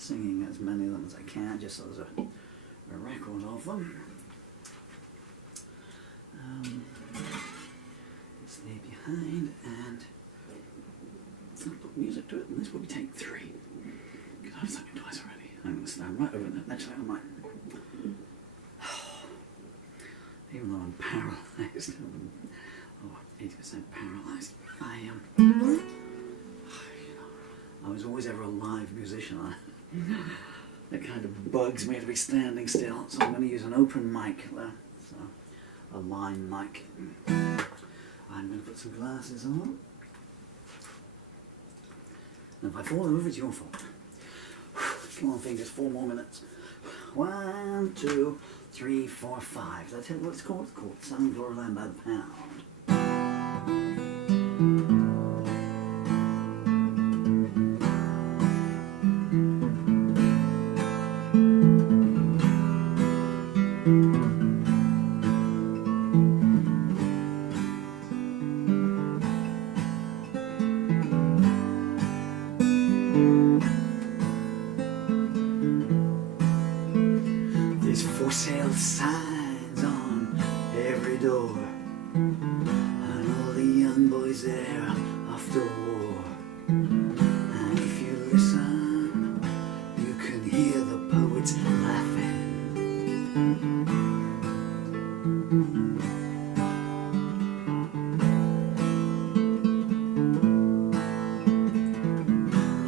singing as many of them as I can, just so there's a record of them. Let's leave behind, and I'll put music to it, and this will be take 3. Because I've sung it twice already. I'm going to stand right over it. Actually, I might. Even though I'm paralysed, 80% paralysed, I was always ever a live musician. It kind of bugs me to be standing still, so I'm going to use an open mic there, so a line mic. I'm going to put some glasses on. And if I fall over, it's your fault. Come on, fingers, 4 more minutes. 1, 2, 3, 4, 5. That's it. What's it called? It's called Some Gloryland by the Pound. There's for sale signs on every door, and all the young boys there after war. And if you listen, you can hear the poets laughing.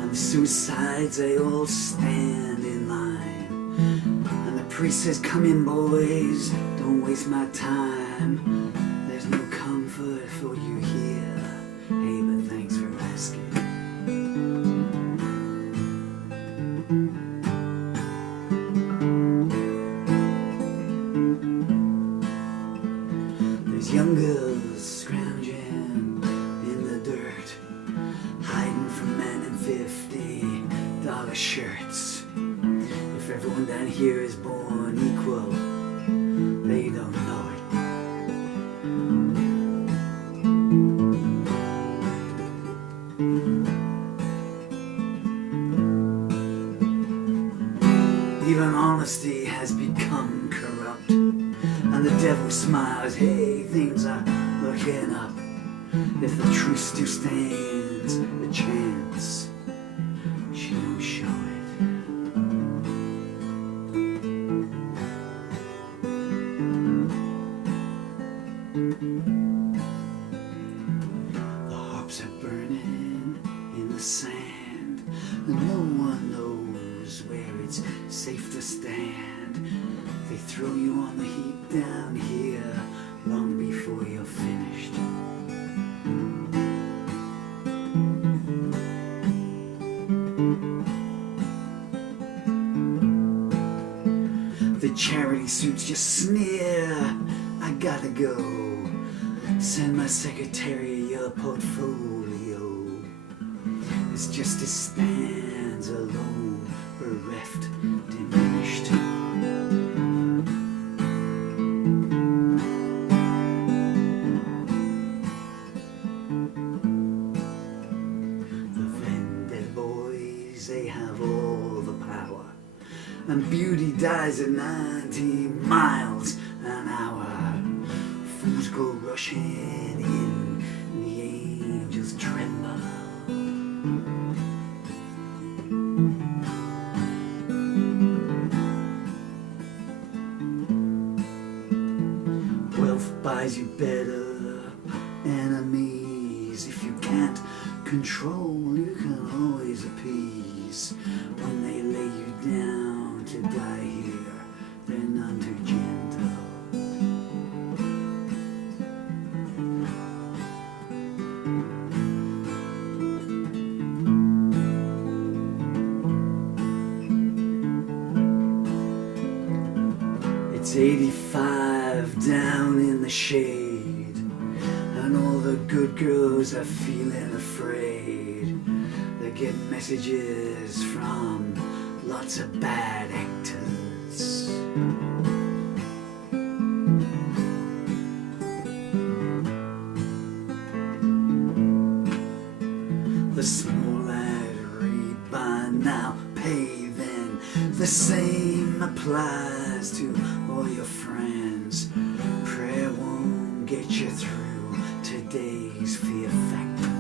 And the suicides, they all stand in line. Priest says, come in boys, don't waste my time. There's no comfort for you here. Hey, but thanks for asking. There's young girls scrounging in the dirt, hiding from men in $50 shirts. If everyone down here is born equal, they don't know it. Even honesty has become corrupt, and the devil smiles, hey, things are looking up. If the truth still stands a chance, she don't show it. The harps are burning in the sand, and no one knows where it's safe to stand. They throw you on the heap down here long before you're finished. The charity suits just sneer, I gotta go. Send my secretary your portfolio. As justice stands alone, bereft, diminished. The vendetta boys, they have all the power, and beauty dies at 90 miles an hour. Fools go rushing in, and the angels tremble. Wealth buys you better enemies. If you can't control, you can always appease. When they lay you down to die here, they're none too gentle. It's 85 down in the shade, and all the good girls are feeling afraid. They get messages from lots of bad actors. The small lad read by now, pay them The same applies to all your friends. Prayer won't get you through today's fear factor.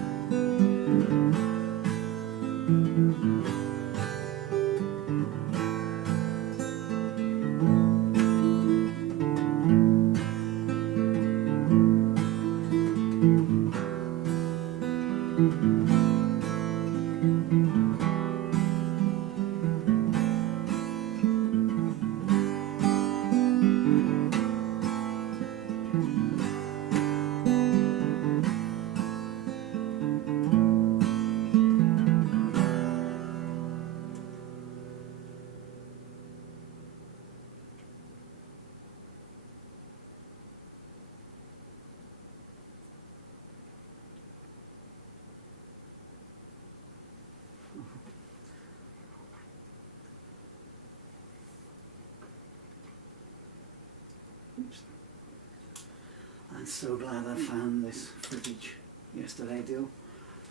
I'm so glad I found this footage yesterday, Dill.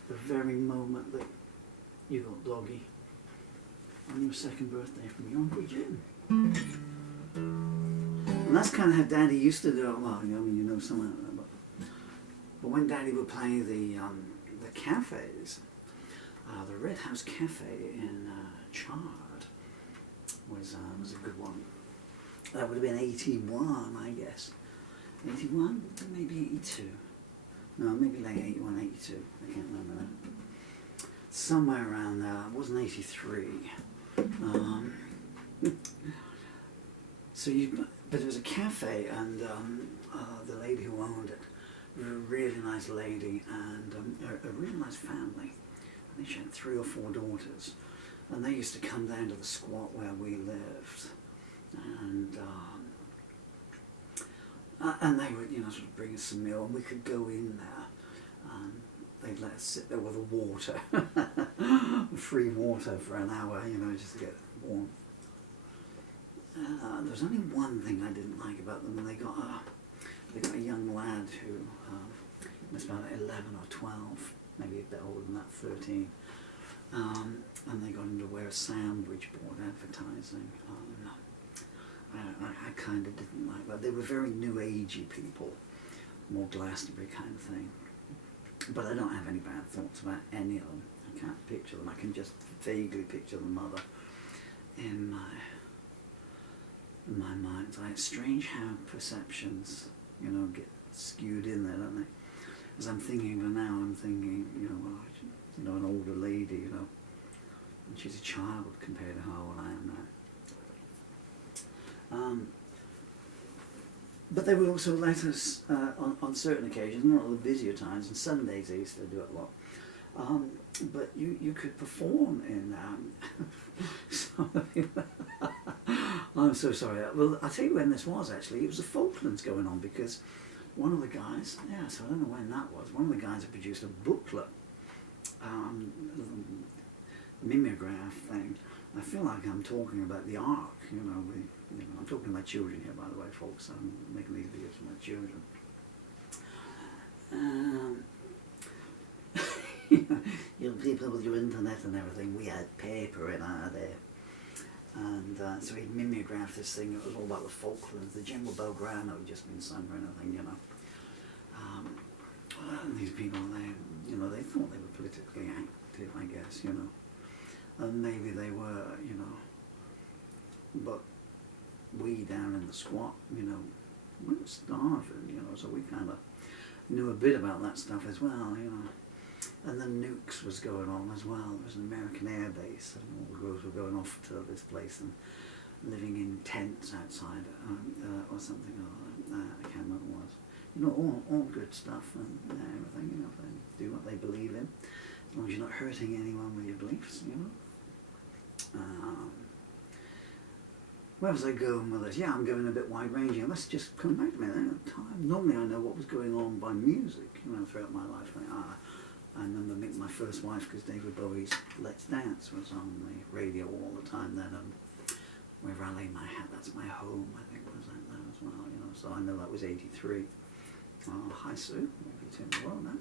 The very moment that you got doggy on your second birthday from your Uncle Jim. And that's kind of how Daddy used to do it. Well, I mean, you know something like that, but when Daddy would play the cafes, the Red House Cafe in Chard was a good one. That would have been 81, I guess. 81? Maybe 82. No, maybe late 81, 82. I can't remember that. Somewhere around there. It wasn't 83. But it was a cafe, and the lady who owned it was a really nice lady and a really nice family. I think she had 3 or 4 daughters, and they used to come down to the squat where we lived, and they would, you know, sort of bring us some meal, and we could go in there, and they'd let us sit there with the water, free water for an hour, you know, just to get warm. There was only one thing I didn't like about them, and they got a young lad who was about 11 or 12, maybe a bit older than that, 13, and they got him to wear a sandwich board advertising. I kind of didn't like that. They were very new agey people, more Glastonbury kind of thing. But I don't have any bad thoughts about any of them. I can't picture them. I can just vaguely picture the mother in my mind. It's strange how perceptions, you know, get skewed in there, don't they? As I'm thinking of her now, I'm thinking, you know, well, you know, an older lady, you know, and she's a child compared to how old I am now. But they would also let us, on certain occasions, not all the busier times, and Sundays they used to do it a lot, but you could perform in I'm so sorry. Well, I'll tell you when this was actually. It was the Falklands going on, because one of the guys, yeah, so I don't know when that was, one of the guys had produced a booklet, mimeograph thing. I feel like I'm talking about the Ark, you know, I'm talking to my children here, by the way, folks. I'm making these videos for my children. You know, people with your internet and everything, we had paper in our day. And so he mimeographed this thing. It was all about the Falklands. The Jingle Bell Grano had just been sung or anything, you know. And these people, they, you know, they thought they were politically active, I guess, you know. And maybe they were, you know. But we down in the squat, you know, we were starving, you know, so we kind of knew a bit about that stuff as well, you know. And the nukes was going on as well. There was an American air base, and all the girls were going off to this place and living in tents outside, or something. I can't remember what it was. You know, all good stuff and everything. You know, they do what they believe in, as long as you're not hurting anyone with your beliefs. You know. Where was I going with this? Yeah, I'm going a bit wide-ranging. Let's just come back to me then at the time. Normally I know what was going on by music, you know, throughout my life. I remember meeting my first wife because David Bowie's Let's Dance was on the radio all the time then. Wherever I lay my hat, that's my home, I think was like that as well, you know. So I know that was 83. Oh, hi Sue, maybe it's in the world now.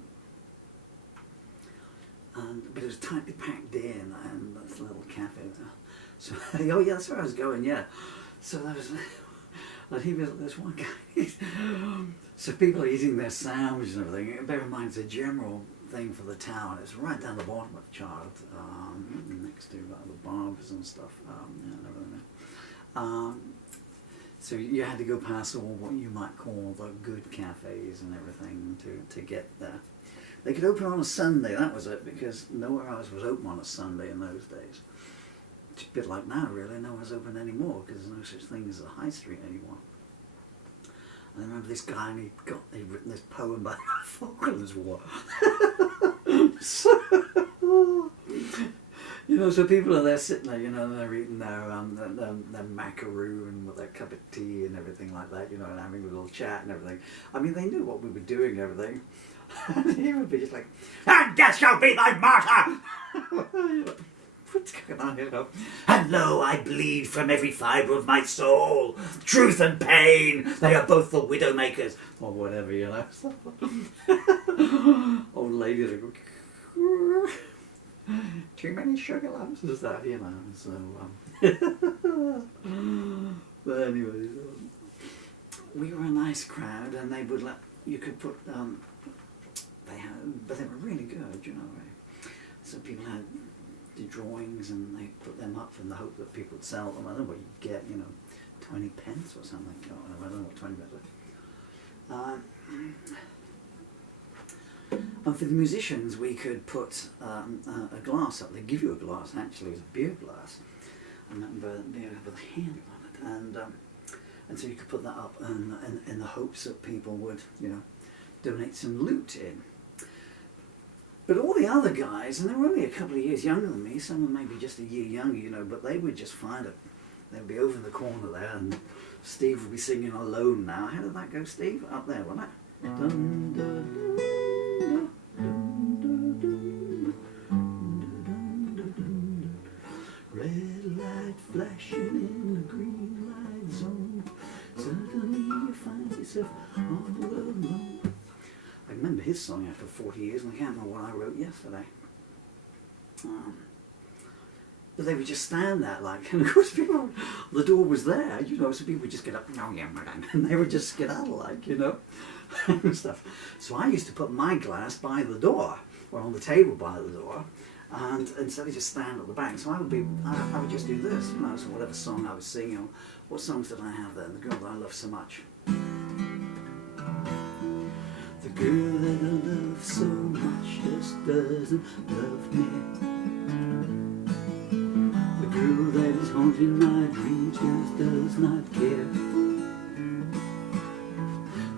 But it was tightly packed in, and that's a little cafe there. So, oh yeah, that's where I was going, yeah. So there was, there's one guy, so people are eating their sandwiches and everything. Bear in mind, it's a general thing for the town. It's right down the bottom of the chart, next to the barbers and stuff, and everything. So you had to go past all what you might call the good cafes and everything to get there. They could open on a Sunday, that was it, because nowhere else was open on a Sunday in those days. It's a bit like now, really. No one's open anymore because there's no such thing as a high street anymore. And I remember this guy, and he'd written this poem about the Falklands War. So, you know, so people are there sitting there, you know, and they're eating their macaroon with their cup of tea and everything like that, you know, and having a little chat and everything. I mean, they knew what we were doing and everything. And he would be just like, "And death shall be thy martyr!" You know, what's going on here? You know? "And lo, I bleed from every fibre of my soul. Truth and pain, they are both the widow makers." Or whatever, you know. Old ladies are going, "Too many sugar lumps," is that, you know. So, but anyway, we were a nice crowd, and they would let, you could put, but they were really good, you know. So people had the drawings, and they put them up in the hope that people would sell them. I don't know what you'd get, you know, 20 pence or something. I don't know what 20 pence was. And for the musicians, we could put a glass up. They give you a glass, actually, it's a beer glass, and with a handle on it, and so you could put that up, in the hopes that people would, you know, donate some loot in. But all the other guys, and they were only a couple of years younger than me, some were maybe just a year younger, you know, but they would just find it. They'd be over in the corner there, and Steve would be singing Alone Now. How did that go, Steve? Up there, wasn't it? Dun, dun, dun, dun, dun, dun, dun. Red light flashing in the green light zone. Suddenly you find yourself all alone. I remember his song after 40 years, and I can't remember what I wrote yesterday. But they would just stand there, like, and of course people, the door was there, you know, so people would just get up, "Oh yeah, madam," and they would just skedaddle, like, you know, and stuff. So I used to put my glass by the door, or on the table by the door, and instead of just stand at the back. So I would just do this, you know, so whatever song I was singing, what songs did I have there? The girl that I love so much. The girl that I love so much just doesn't love me. The girl that is haunting my dreams just does not care.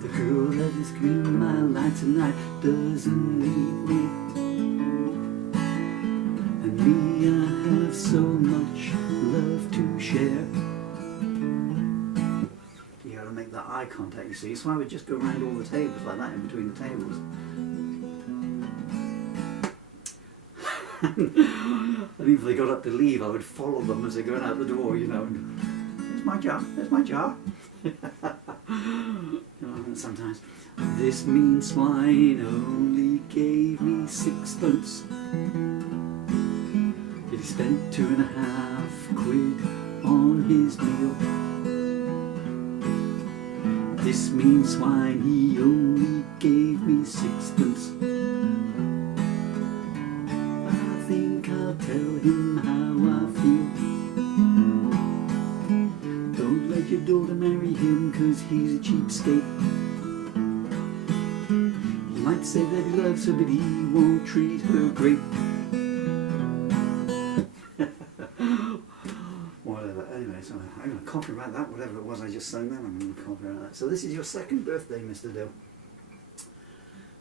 The girl that is screaming my light tonight doesn't need me. And me, I have so much love to share. Make that eye contact, you see, so I would just go around all the tables like that, in between the tables. And if they got up to leave, I would follow them as they're going out the door, you know. And, "There's my jar, there's my jar." You know, and sometimes, "This mean swine only gave me 6 pence. He spent 2.5 quid on his meal. This mean swine, he only gave me 6 pence. I think I'll tell him how I feel. Don't let your daughter marry him, 'cause he's a cheapskate. He might say that he loves her, but he won't treat her great." Whatever. Anyway, so I'm going to copyright that, whatever it was I just sang then, I'm going to copyright that. So this is your second birthday, Mr. Dill.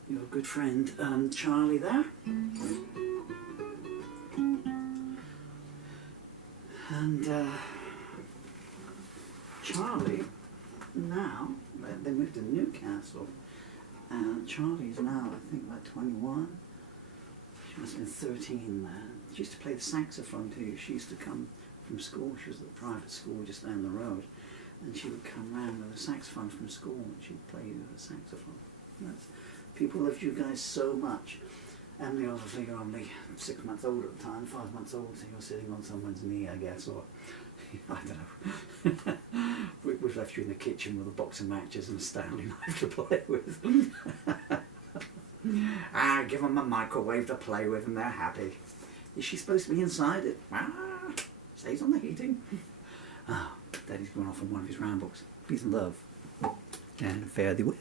Your good friend Charlie there. And Charlie, now, they moved to Newcastle, and Charlie's now, I think, about 21. She must have been 13 then. She used to play the saxophone too. She used to come from school. She was at the private school just down the road, and she would come round with a saxophone from school, and she'd play the saxophone. People loved you guys so much. And the obviously you're only 6 months old at the time, 5 months old, so you're sitting on someone's knee, I guess, or I don't know. We've left you in the kitchen with a box of matches and a Stanley knife to play with. Give them a microwave to play with and they're happy. Is she supposed to be inside it? Stays on the heating. Daddy's gone off on one of his rambles. Peace and love. And fare thee well.